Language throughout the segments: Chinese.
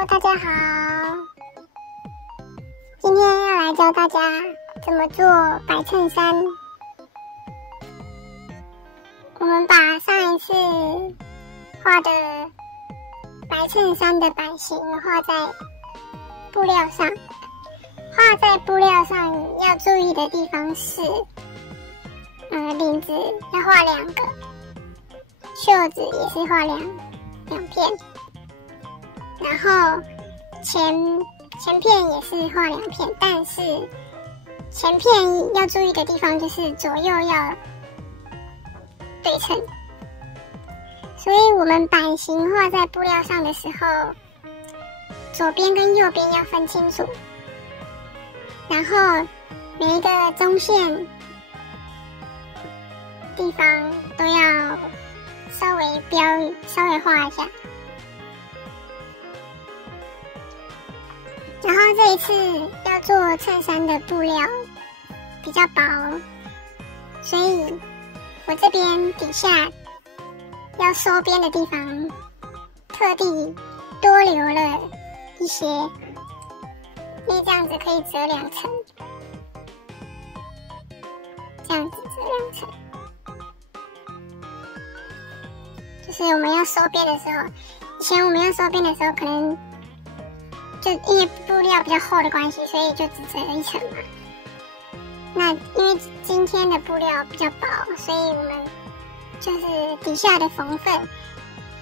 Hello， 大家好，今天要来教大家怎么做白衬衫。我们把上一次画的白衬衫的版型画在布料上。画在布料上要注意的地方是，领子要画2个，袖子也是画两片，然后前片也是画2片，但是前片要注意的地方就是左右要对称，所以我们版型画在布料上的时候，左边跟右边要分清楚，然后每一个中线地方都要稍微画一下。然后这一次要做衬衫的布料比较薄，所以我这边底下要收边的地方特地多留了一些，因为这样子可以折2层，这样子折2层。就是我们要收边的时候，以前我们要收边的时候，可能就因为布料比较厚的关系，所以就只折了1层嘛。那因为今天的布料比较薄，所以我们就是底下的缝份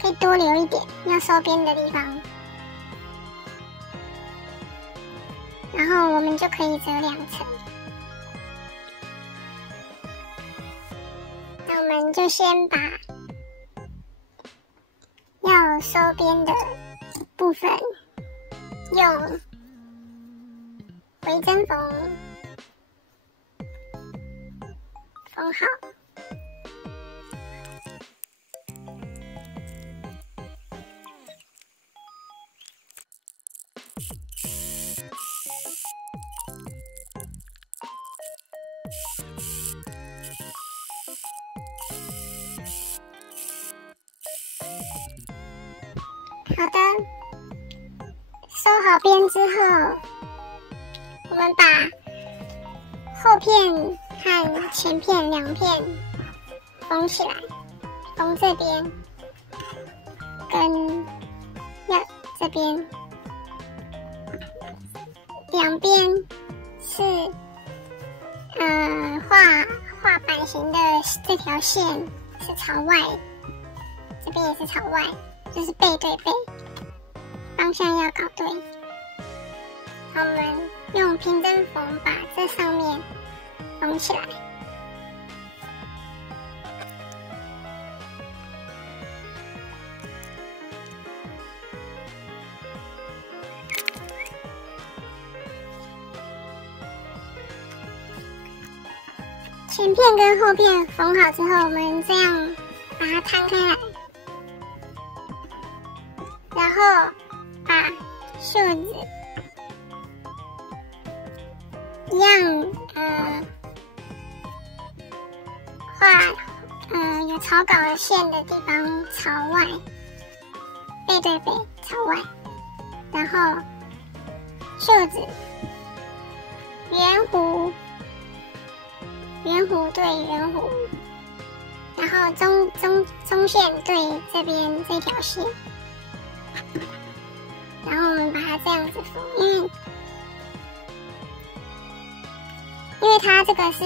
可以多留一点，要收边的地方，然后我们就可以折2层。那我们就先把要收边的部分用微针缝缝好。好的，收好边之后，我们把后片和前片2片缝起来，缝这边跟这边2边是画版型的这条线是朝外，这边也是朝外，就是背对背，方向要搞对。我们用平针缝把这上面缝起来。前片跟后片缝好之后，我们这样把它摊开来，然后把袖子一样画有草稿线的地方朝外，背对背朝外，然后袖子圆弧对圆弧，然后中线对这边这条线，然后我们把它这样子缝，因为它这个是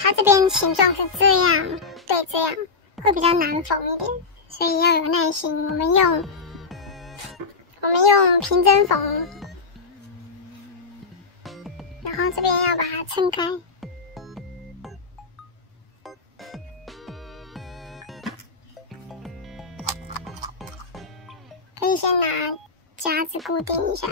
它这边形状是这样对这样，会比较难缝一点，所以要有耐心。我们用平针缝，然后这边要把它撑开。可以先拿夹子固定一下。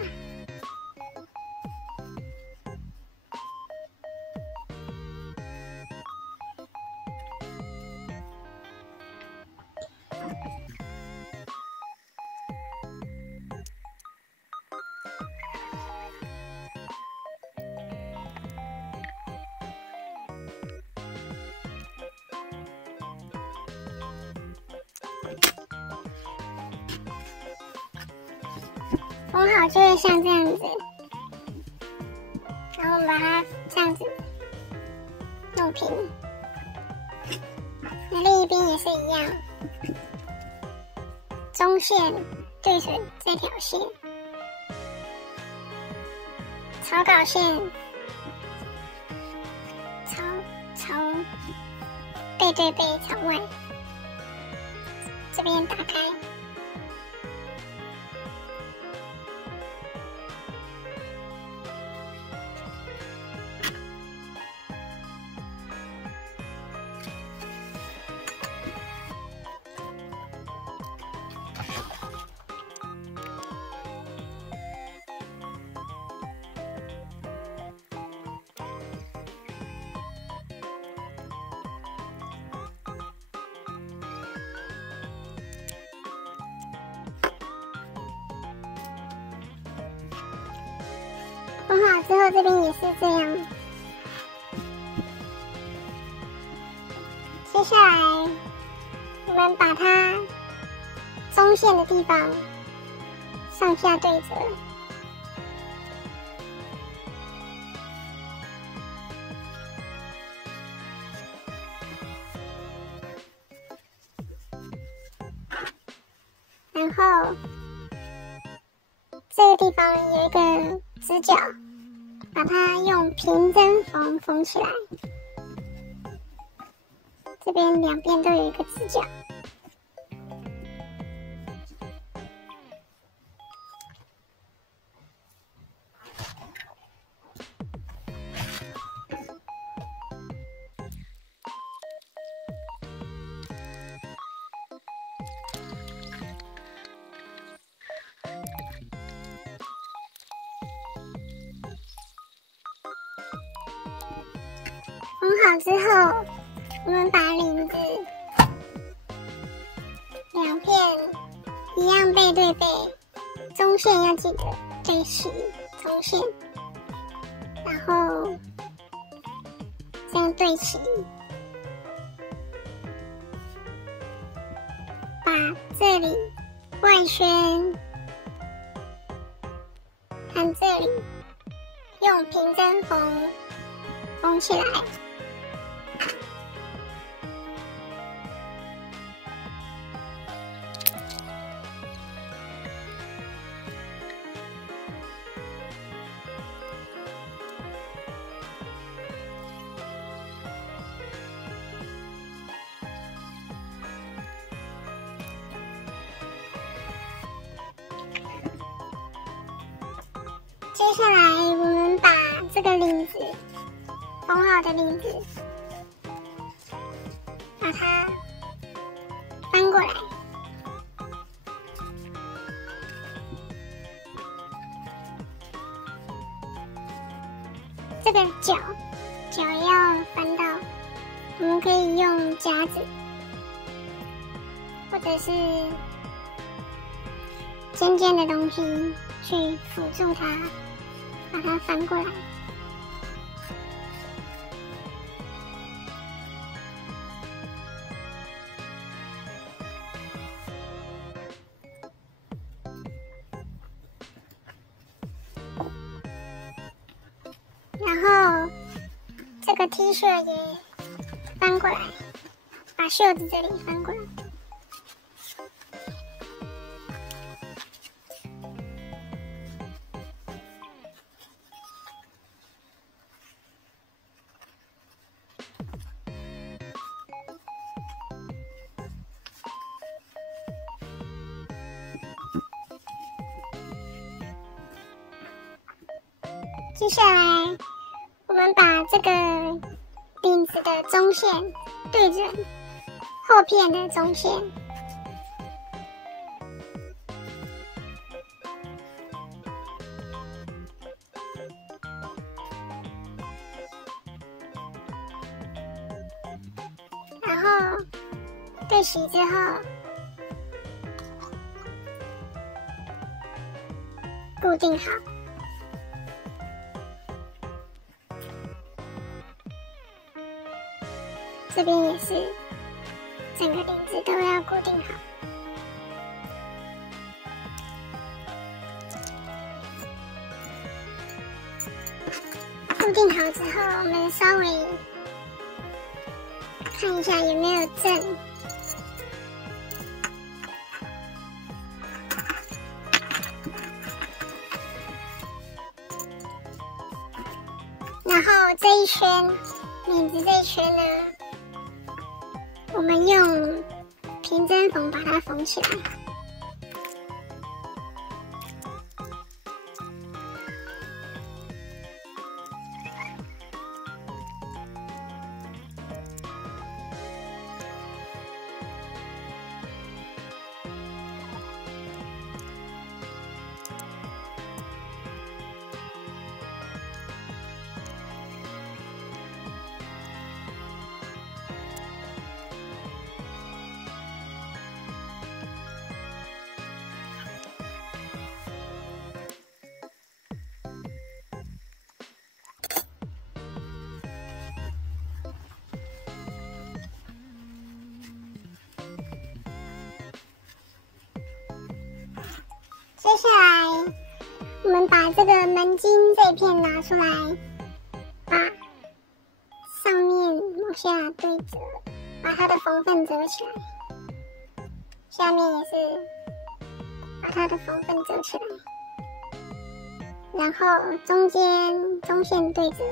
缝好就会像这样子，然后我们把它这样子弄平，那另一边也是一样，中线对准这条线，草稿线朝背对背朝外，这边打开。缝好之后，这边也是这样。接下来，我们把它中线的地方上下对折，然后这个地方有一个直角，把它用平针缝缝起来。这边两边都有一个直角。缝好之后，我们把领子两片一样背对背，中线要记得对齐中线，然后这样对齐，把这里外圈和这里用平针缝起来。接下来，我们把这个领子缝好的领子，把它翻过来，这个角要翻到，我们可以用夹子，或者是尖尖的东西去辅助它。把它翻过来，然后这个 T 恤也翻过来，把袖子这里翻过来。接下来，我们把这个领子的中线对准后片的中线，然后对齐之后，固定好。这边也是，整个领子都要固定好。固定好之后，我们稍微看一下有没有正。然后这一圈，领子这一圈呢，我们用平针缝把它缝起来。接下来，我们把这个门襟这一片拿出来，把上面往下对折，把它的缝缝折起来。下面也是把它的缝缝折起来，然后中间中线对折。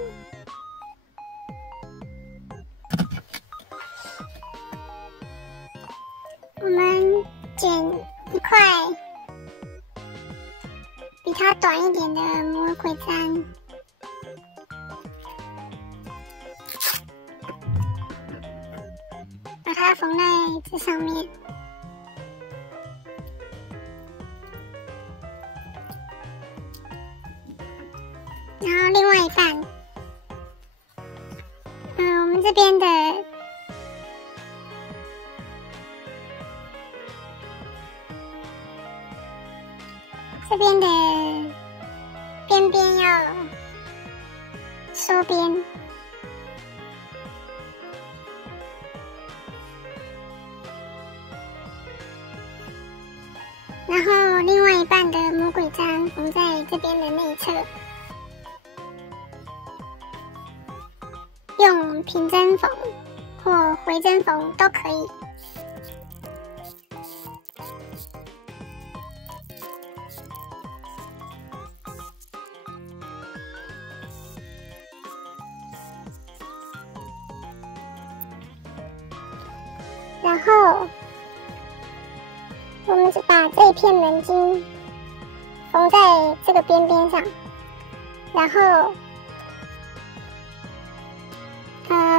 我们剪一块比它短一点的魔鬼毡，把它缝在这上面。然后另外一半，我们这边的边边要收边，然后另外一半的魔鬼毡缝在这边的内侧，用平针缝或回针缝都可以。然后我们就把这一片门襟缝在这个边边上，然后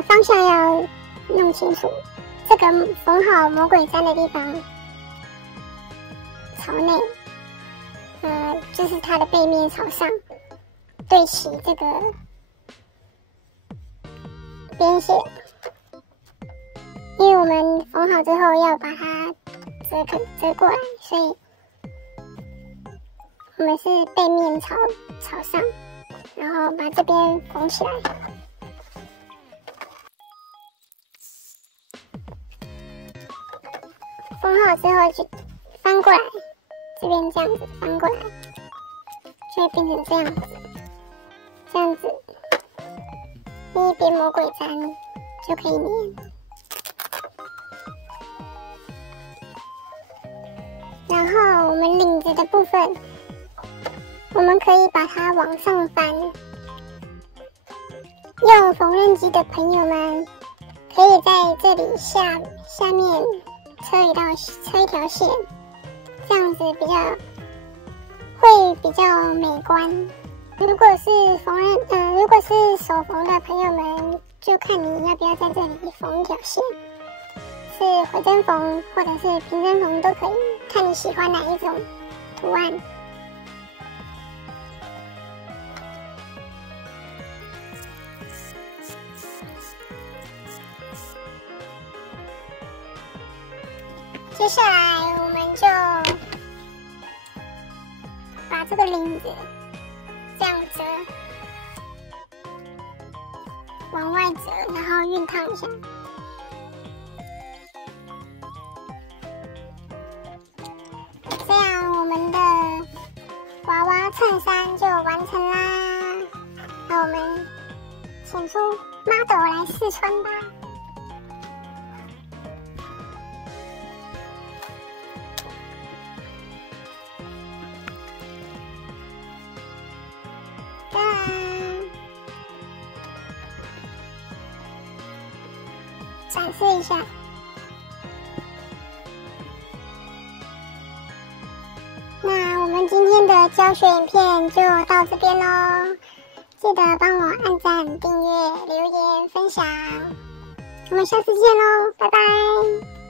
方向要弄清楚，这个缝好魔鬼毡的地方朝内，就是它的背面朝上，对齐这个边线。因为我们缝好之后要把它折过来，所以我们是背面朝上，然后把这边缝起来。缝好之后就翻过来，这边这样子翻过来，就会变成这样子。这样子，另一边魔鬼毡就可以粘。然后我们领子的部分，我们可以把它往上翻。用缝纫机的朋友们，可以在这里下面车一条线，这样子会比较美观。如果是手缝的朋友们，就看你要不要在这里缝一条线。是回针缝或者是平针缝都可以，看你喜欢哪一种图案。接下来我们就把这个领子这样折，往外折，然后熨烫一下。这样我们的娃娃衬衫就完成啦。那我们选出 model 来试穿吧。展示一下。那我们今天的教学影片就到这边咯，记得帮我按赞、订阅、留言、分享，我们下次见咯，拜拜。